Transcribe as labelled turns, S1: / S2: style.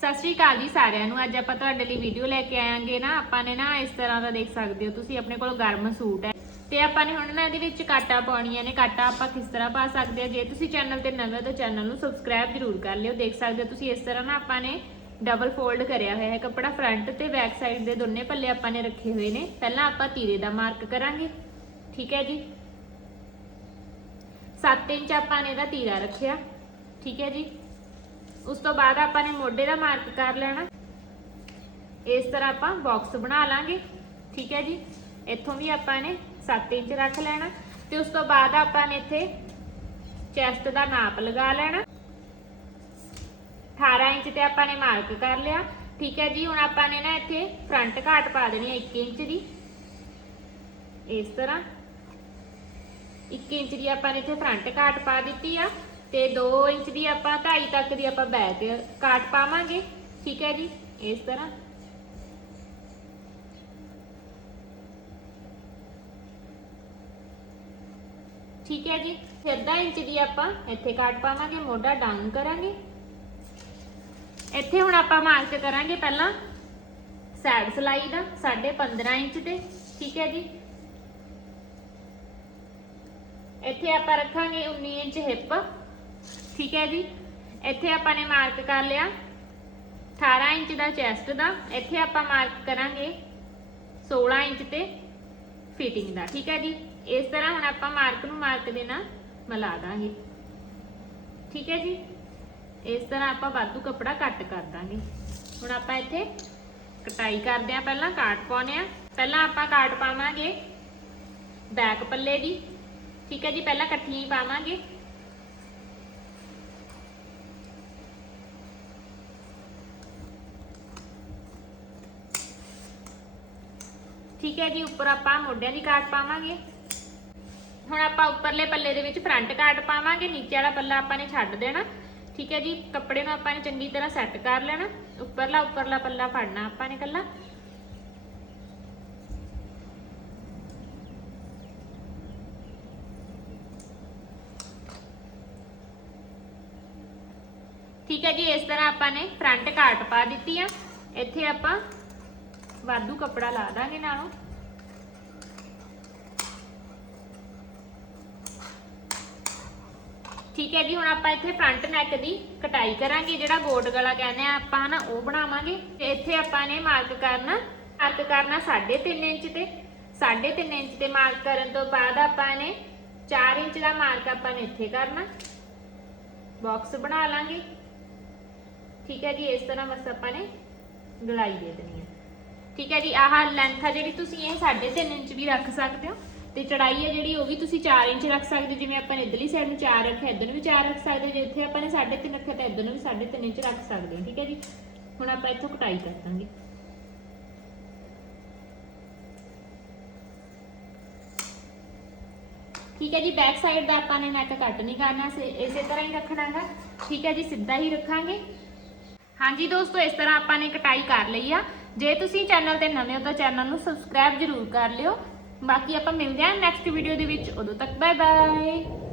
S1: ਸਤਿ ਸ਼੍ਰੀ ਅਕਾਲ ਜੀ ਸਾਰਿਆਂ ਨੂੰ। ਅੱਜ ਆਪਾਂ ਤੁਹਾਡੇ ਲਈ ਵੀਡੀਓ ਲੈ ਕੇ ਆਵਾਂਗੇ ਨਾ। ਆਪਾਂ ਨੇ ਨਾ ਇਸ ਤਰ੍ਹਾਂ ਦਾ ਦੇਖ ਸਕਦੇ ਹੋ। ਤੁਸੀਂ ਆਪਣੇ ਕੋਲ ਗਰਮ ਸੂਟ ਹੈ। ਤੇ ਆਪਾਂ ਨੇ ਹੁਣ ਨਾ ਇਹਦੇ ਵਿੱਚ ਕਾਟਾ ਪਾਉਣੀਆਂ ਨੇ। ਕਾਟਾ ਆਪਾਂ ਕਿਸ ਤਰ੍ਹਾਂ ਪਾ ਸਕਦੇ ਆ ਜੇ ਤੁਸੀਂ ਚੈਨਲ ਤੇ ਨਵੇਂ ਹੋ ਤਾਂ ਚੈਨਲ ਨੂੰ ਸਬਸਕ੍ਰਾਈਬ ਜ਼ਰੂਰ ਕਰ ਲਿਓ। ਦੇਖ ਸਕਦੇ ਹੋ ਤੁਸੀਂ ਇਸ ਤਰ੍ਹਾਂ ਨਾ ਆਪਾਂ ਨੇ ਡਬਲ ਫੋਲਡ ਕਰਿਆ ਹੋਇਆ ਹੈ। ਕੱਪੜਾ ਫਰੰਟ ਤੇ ਬੈਕ ਸਾਈਡ ਦੇ ਦੋਨੇ ਪੱਲੇ ਆਪਾਂ ਨੇ ਰੱਖੇ ਹੋਏ ਨੇ। ਪਹਿਲਾਂ ਆਪਾਂ ਤੀਰੇ ਦਾ ਮਾਰਕ ਕਰਾਂਗੇ। ਠੀਕ ਹੈ ਜੀ? 7 ਇੰਚ ਆਪਾਂ ਨੇ ਇਹਦਾ ਤੀਰਾ ਰੱਖਿਆ। ਠੀਕ ਹੈ ਜੀ? ਉਸ ਤੋਂ ਬਾਅਦ ਆਪਾਂ ਨੇ ਮੋਢੇ ਦਾ ਮਾਰਕ ਕਰ ਲੈਣਾ। ਇਸ ਤਰ੍ਹਾਂ ਆਪਾਂ ਬਾਕਸ ਬਣਾ ਲਾਂਗੇ। ਠੀਕ ਹੈ ਜੀ? ਇੱਥੋਂ ਵੀ ਆਪਾਂ ਨੇ 7 ਇੰਚ ਰੱਖ ਲੈਣਾ। ਤੇ ਉਸ ਤੋਂ ਬਾਅਦ ਆਪਾਂ ਨੇ ਇੱਥੇ ਚੈਸਟ ਦਾ ਨਾਪ ਲਗਾ ਲੈਣਾ। 18 ਇੰਚ ਤੇ ਆਪਾਂ ਨੇ ਮਾਰਕ ਕਰ ਲਿਆ। ਠੀਕ ਹੈ ਜੀ? ਹੁਣ ਆਪਾਂ ਨੇ ਨਾ ਇੱਥੇ ਫਰੰਟ ਘਾਟ ਪਾ ਦੇਣੀ ਹੈ 1 ਇੰਚ ਦੀ। ਇਸ ਤਰ੍ਹਾਂ। 1 ਇੰਚ ਦੀ ਆਪਾਂ ਨੇ ਇੱਥੇ ਫਰੰਟ ਘਾਟ ਪਾ ਦਿੱਤੀ ਆ। ਤੇ 2 ਇੰਚ ਦੀ ਆਪਾਂ 2.5 ਤੱਕ ਦੀ ਆਪਾਂ ਬੈਕ ਕਾਟ ਪਾਵਾਂਗੇ। ਠੀਕ ਹੈ ਜੀ? ਇਸ ਤਰ੍ਹਾਂ। ਠੀਕ ਹੈ ਜੀ? ਫਿਰ ਅੱਧਾ ਇੰਚ ਦੀ ਆਪਾਂ ਇੱਥੇ ਕਾਟ ਪਾਵਾਂਗੇ, ਮੋਢਾ ਡਾਊਨ ਕਰਾਂਗੇ। ਇੱਥੇ ਹੁਣ ਆਪਾਂ ਮਾਰਕ ਕਰਾਂਗੇ ਪਹਿਲਾਂ ਸਾਈਡ ਸਲਾਈ ਦਾ 15.5 ਇੰਚ ਤੇ। ਠੀਕ ਹੈ ਜੀ? ਇੱਥੇ ਆਪਾਂ ਰੱਖਾਂਗੇ 19 ਇੰਚ ਹਿੱਪ। ਠੀਕ ਹੈ ਜੀ। ਇੱਥੇ ਆਪਾਂ ਨੇ ਮਾਰਕ ਕਰ ਲਿਆ। 18 ਇੰਚ ਦਾ ਚੈਸਟ ਦਾ। ਇੱਥੇ ਆਪਾਂ ਮਾਰਕ ਕਰਾਂਗੇ 16 ਇੰਚ ਤੇ ਫਿਟਿੰਗ ਦਾ। ਠੀਕ ਹੈ ਜੀ। ਇਸ ਤਰ੍ਹਾਂ ਹੁਣ ਆਪਾਂ ਮਾਰਕ ਨੂੰ ਮਾਰਕ ਦੇ ਨਾਲ ਮਿਲਾ ਦਾਂਗੇ। ਠੀਕ ਹੈ ਜੀ। ਇਸ ਤਰ੍ਹਾਂ ਆਪਾਂ ਵਾਧੂ ਕੱਪੜਾ ਕੱਟ ਕਰ ਦਾਂਗੇ। ਹੁਣ ਆਪਾਂ ਇੱਥੇ ਕਟਾਈ ਕਰਦੇ ਆ ਪਹਿਲਾਂ ਕਾਟ ਪਾਉਨੇ ਆ ਪਹਿਲਾਂ ਆਪਾਂ ਕਾਟ ਪਾਵਾਂਗੇ ਬੈਕ ਪੱਲੇ ਦੀ। ਠੀਕ ਹੈ ਜੀ। ਪਹਿਲਾਂ ਇਕੱਠੀਆਂ ਹੀ ਪਾਵਾਂਗੇ। ਠੀਕ ਹੈ ਜੀ, ਉੱਪਰ ਆਪਾਂ ਮੋਢਿਆਂ ਦੀ ਕਾਟ ਪਾਵਾਂਗੇ। ਹੁਣ ਆਪਾਂ ਉੱਪਰਲੇ ਪੱਲੇ ਦੇ ਵਿੱਚ ਫਰੰਟ ਕਾਟ ਪਾਵਾਂਗੇ, ਨੀਚੇ ਵਾਲਾ ਪੱਲਾ ਆਪਾਂ ਨੇ ਛੱਡ ਦੇਣਾ। ਠੀਕ ਹੈ ਜੀ, ਕੱਪੜੇ ਨੂੰ ਆਪਾਂ ਨੇ ਚੰਗੀ ਤਰ੍ਹਾਂ ਸੈੱਟ ਕਰ ਲੈਣਾ। ਉੱਪਰਲਾ ਉੱਪਰਲਾ ਪੱਲਾ ਫੜਨਾ ਆਪਾਂ ਨੇ ਕੱਲਾ ਠੀਕ ਹੈ ਜੀ, ਇਸ ਤਰ੍ਹਾਂ ਆਪਾਂ ਨੇ ਫਰੰਟ ਕਾਟ ਪਾ ਦਿੱਤੀ ਆ। ਇੱਥੇ ਆਪਾਂ ਵਾਧੂ ਕੱਪੜਾ ਲਾ ਦਾਂਗੇ ਨਾਲੋਂ। ਠੀਕ ਹੈ ਜੀ, ਹੁਣ ਆਪਾਂ ਇੱਥੇ ਫਰੰਟ ਨੈਕ ਦੀ ਕਟਾਈ ਕਰਾਂਗੇ, ਜਿਹੜਾ ਗੋਟ ਗਲਾ ਕਹਿੰਦੇ ਆ, ਆਪਾਂ ਨਾ ਉਹ ਬਣਾਵਾਂਗੇ। ਤੇ ਇੱਥੇ ਆਪਾਂ ਨੇ ਮਾਰਕ ਕਰਨਾ ਮਾਰਕ ਕਰਨਾ 3.5 ਇੰਚ ਤੇ। 3.5 ਇੰਚ ਤੇ ਮਾਰਕ ਕਰਨ ਤੋਂ ਬਾਅਦ ਆਪਾਂ ਨੇ 4 ਇੰਚ ਦਾ ਮਾਰਕ ਆਪਾਂ ਨੇ ਇੱਥੇ ਕਰਨਾ। ਬਾਕਸ ਬਣਾ ਲਾਂਗੇ। ਠੀਕ ਹੈ ਜੀ, ਇਸ ਤਰ੍ਹਾਂ ਬਸ ਆਪਾਂ ਨੇ ਗਲਾਈ ਦੇ ਦੇਣੀ ਹੈ। ਠੀਕ ਹੈ ਜੀ, ਆਹ ਲੈਂਥ ਆ ਜਿਹੜੀ ਤੁਸੀਂ ਇਹ 3.5 ਇੰਚ ਵੀ ਰੱਖ ਸਕਦੇ ਹੋ ਤੇ ਚੜਾਈ ਹੈ ਜਿਹੜੀ ਉਹ ਵੀ ਤੁਸੀਂ 4 ਇੰਚ ਰੱਖ ਸਕਦੇ ਹੋ, ਜਿਵੇਂ ਆਪਾਂ ਨੇ ਇਧਰਲੀ ਸਾਈਡ ਨੂੰ 4 ਰੱਖਿਆ, ਇਧਰ ਨੂੰ ਵੀ 4 ਰੱਖ ਸਕਦੇ ਜੇ ਇੱਥੇ ਆਪਾਂ ਨੇ 3.5 ਰੱਖਿਆ ਤਾਂ ਇਧਰ ਨੂੰ ਵੀ 3.5 ਇੰਚ ਰੱਖ ਸਕਦੇ ਹਾਂ, ਠੀਕ ਹੈ ਜੀ। ਹੁਣ ਆਪਾਂ ਇੱਥੋਂ ਕਟਾਈ ਕਰ ਦਾਂਗੇ। ਠੀਕ ਹੈ ਜੀ ਬੈਕ ਸਾਈਡ ਦਾ ਆਪਾਂ ਨੇ ਨੈਕ ਕੱਟ ਨਹੀਂ ਕਰਨਾ ਇਸੇ ਤਰ੍ਹਾਂ ਹੀ ਰੱਖਣਾਗਾ, ਠੀਕ ਹੈ ਜੀ, ਸਿੱਧਾ ਹੀ ਰੱਖਾਂਗੇ। ਹਾਂਜੀ ਦੋਸਤੋ, ਇਸ ਤਰ੍ਹਾਂ ਆਪਾਂ ਨੇ ਕਟਾਈ ਕਰ ਲਈ ਆ। ਜੇ ਤੁਸੀਂ ਚੈਨਲ ਤੇ ਨਵੇਂ ਹੋ ਤਾਂ ਚੈਨਲ ਨੂੰ ਸਬਸਕ੍ਰਾਈਬ ਜ਼ਰੂਰ ਕਰ ਲਿਓ। ਬਾਕੀ ਆਪਾਂ ਮਿਲਦੇ ਹਾਂ ਨੈਕਸਟ ਵੀਡੀਓ ਦੇ ਵਿੱਚ। ਉਦੋਂ ਤੱਕ ਬਾਏ ਬਾਏ